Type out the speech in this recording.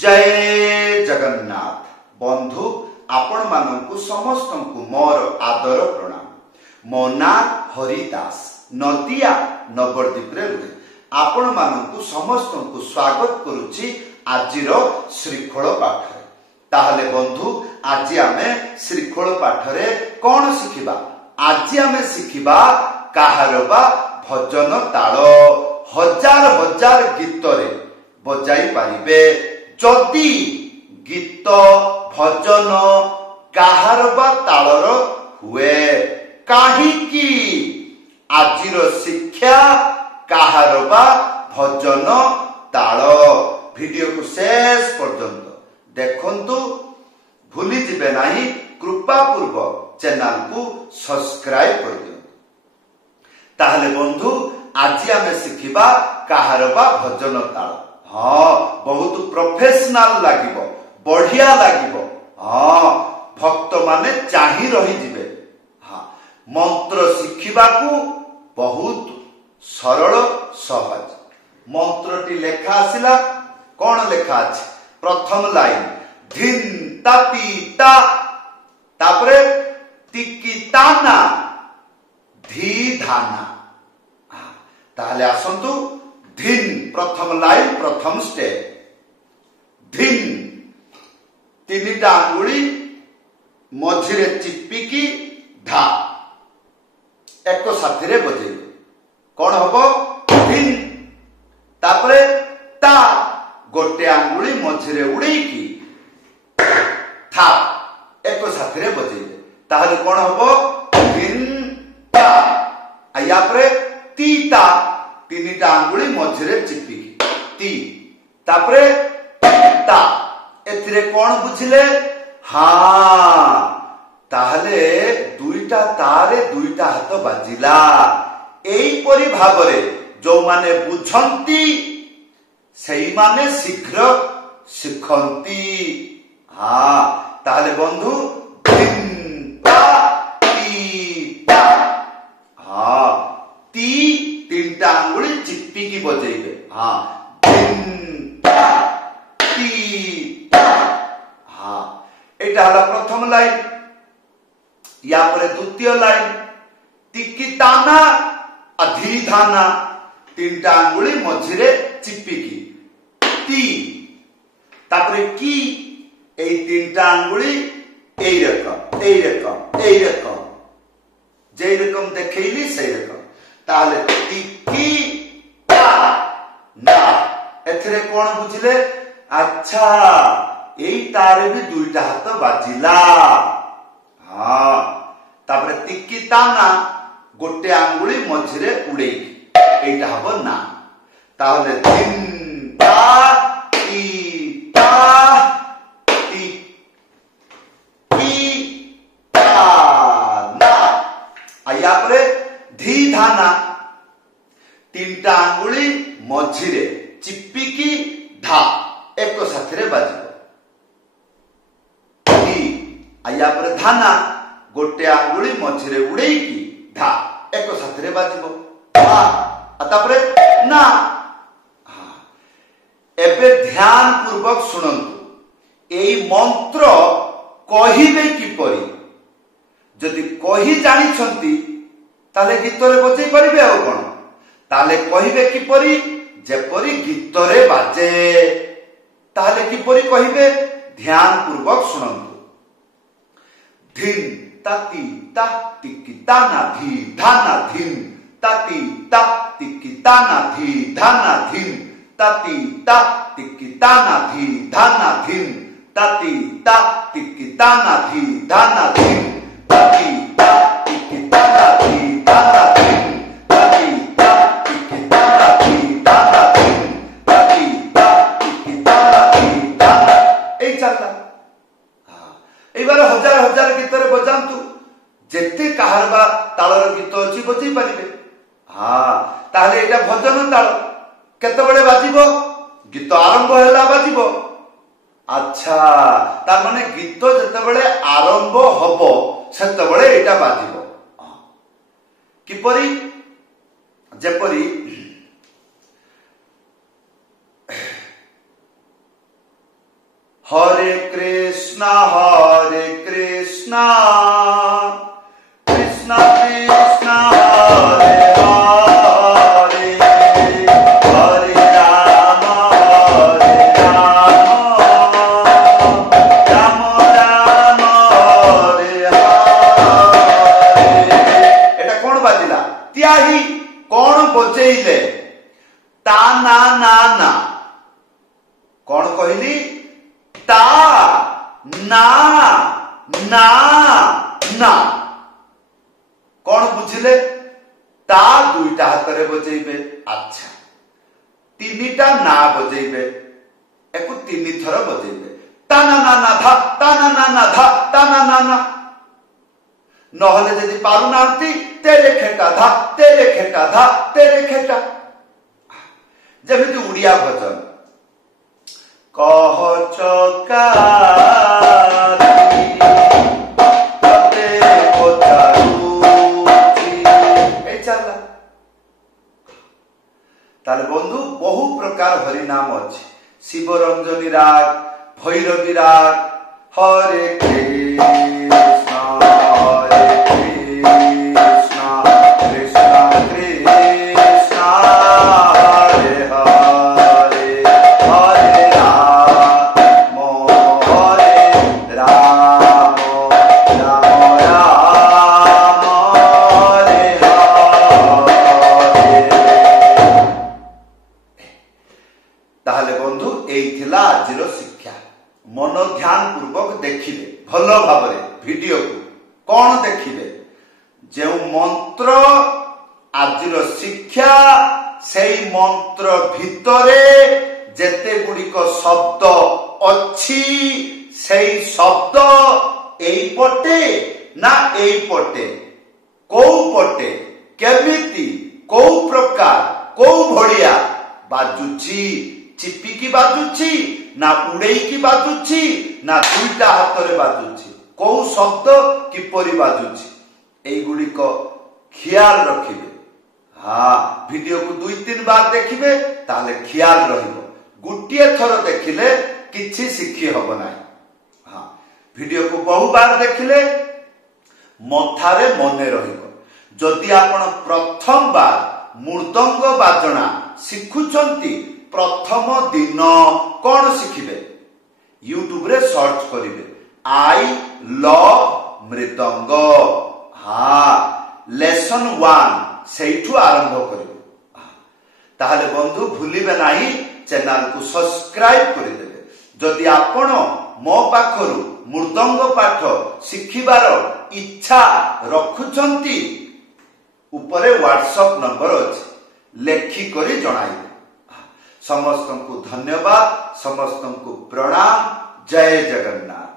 जय जगन्नाथ बंधु आपण मानकु समस्त मोर आदर प्रणाम। मो ना हरिदास नदिया नवद्वीप रे रुहे आपण मानकु समस्त स्वागत करुछि आजिर श्रीखोल पाठ। ताहले बंधु आज आमे श्रीखोल पाठ रे कोन शिखिबा? आज आमे शिखिबा काहारबा भजन ताल हजार हजार गीत रे बजाई पारिबे। जदि गीत भजन काहारबा तालर हुए काहीकि आजिर शिक्षा काहारबा भजन ताल। वीडियो को शेष पर्यंत देखंतु भूली जिबे नाही। कृपा पूर्वक चैनल को सब्सक्राइब कर दियो। ताहले बंधु आज आमे शिखिबा काहारबा भजन ताल। हाँ बहुत प्रोफेशनल लागिबो, बढ़िया लागिबो। हाँ भक्त माने चाही रही जिबे। हाँ मंत्र शिखिबाकू बहुत सरल सहज। मंत्रटी लेखा आसिला। कौन लेखा अछि? प्रथम लाइन धिन ताती ता तापरे तिकी ताना धी धाना। ताहले आसंतु धिन प्रथम लाइन प्रथम स्टेप। धिन तीनिटा आंगुली मझिरे चिपिकी धा एक साथी रे बजेइबे। कौन हबो? धिन तापरे ता गोटे आंगुली मझिरे उड़ेकी था एक साथी रे बजेइबे। ताहले कौन हबो? धिन ता। या परे तीता तीनिटा आंगुली मझिरे चिपिकी ती तापरे ता। एथिरे कौन बुझिले? हाँ ताहले दुईटा तारे दुईटा हाथ बाजिला। एई परि भाबरे जो माने बुझंती सेई माने शीघ्र शिखंती। हाँ ताहले बंधु धिन ता ती ता। हाँ ती तीनटा आंगुली चिप्पिकी बजेइबे। हाँ धिन ता ती ता। हाँ एटा हला प्रथम लाइन। या परे द्वितीय लाइन तिकी ताना अधी धाना तीनटा आंगुली मझिरे चिप्पिकी ती तापरे की एई तीनटा आंगुली एई रकम जे रकम देखैली सेई रकम। ताहले तिकी ता ना एथिरे कोन बुझिले? अच्छा एई तारे भी दुईटा हाथ बाजिला। हाँ तापरे तिकी ताना गोटे आंगुली मझिरे उड़ेकी एइटा हबो ना। ताहले धिन ता ती ता ती की ता ना। आया परे धी धाना तीनटा आंगुली मझिरे चिप्पिकी धा एक साथी रे बाजिबो। धी आया परे धाना गोटे आंगुली मझिरे उड़ेकी धा एक साथी रे बाजिबो। तापरे ना। एबे ध्यान पूर्वक सुनंतु। एई मंत्र कहिबे किपरि? जदि कहि जानिछंती ताले गीत रे बजै परिबे। आ कोन ताले कहिबे किपरि? जेपरि गीत रे बाजे। ताले किपरि कहिबे? ध्यान पूर्वक सुनंतु। धिन ताती ता तिकी ताना धी धाना धिन ताती ता तिकी ताना धी धाना धिन ताती ता तिकी ताना धी धाना धिन ताती ता तिकी ताना धी धाना धिन ताती ता तिकी ताना धी धाना धिन ताती ता तिकी ताना धी धाना धिन ताती ता तिकी ताना धी धाना। एई चलता। एबार हजार हजार गीत रे बजांतु। जेते काहारबा तालर गीत अछि बजै पारिबे। हाँ ताहले एटा भजन ताल। केतेबेले बाजिबो? गीत आरंभ होला बाजिबो। अच्छा तार माने गीत जेतेबेले आरंभ हबो सेतेबेले एटा बाजिबो। किपरि? जेपरि हरे कृष्णा कृष्णा कृष्णा हरे हरे, हरे राम राम राम हरे हरे। एटा कौन बाजिला त्याही कौन बजेइले ता ना ना ना कौन कहली ता ना ना ना कौन बुझिले ता दुईटा हाथ बजेबे। अच्छा तीनिटा ना बजेबे एकु तीनी थर बजेबे ता ना ना ना धा ता ना ना ना धा ता ना ना ना नहले जदि पारु नांती तेरे खेटा धा तेरे खेटा धा तेरे खेटा। जेमिति उड़िया भजन कह चकारी तते पचारुची ए चलला। ताले बंधु बहु प्रकार हरि नाम अछि शिवरंजनी राग भैरवी राग हरे कृष्ण हरे कृष्ण कृष्ण कृष्ण हरे हरे, हरे राम राम राम हरे हरे। ताहले बंधु एई थिला आजिर शिक्षा। मन ध्यान पूर्वक देखिले भल भाबरे वीडियो को कौन देखिले जे मंत्र आजिर शिक्षा सेई मंत्र भितरे जेते गुड़िक शब्द अच्छी सेई शब्द एई पटे ना एई पटे कौ पटे केमिति कौ प्रकार कौ भड़िया बाजुची चिपिकी बाजुची ना उड़ेकी बाजुची ना दुईटा हाथ रे बाजुची कौ शब्द किपरि बाजुची एई गुड़िक ख्याल रखिबे। हाँ वीडियो को 2-3 बार देखिबे ताले ख्याल रहिबो। गुटिए थर देखिले किछि शिखी हबो नाही। हाँ वीडियो को बहु बार देखिले मथारे मने रहिबो। जदि आपण प्रथम बार मृदंग बाजना शिखुचंती प्रथम दिन कौन शिखिबे यूट्यूब रे सर्च करिवे आई लव मृदंग। हाँ लेसन 1 सेठू आरंभ करिवे। ताहले बंधु भूलिबे नाही चैनल को सब्सक्राइब करिदेबे। जदि आपण मो पाखरु मृदंग पाठ शिखिबार इच्छा रखुचंती उपरे व्हाट्सएप नंबर अछि लेखि करी जणाइबे। समस्त को धन्यवाद, समस्त को प्रणाम। जय जगन्नाथ।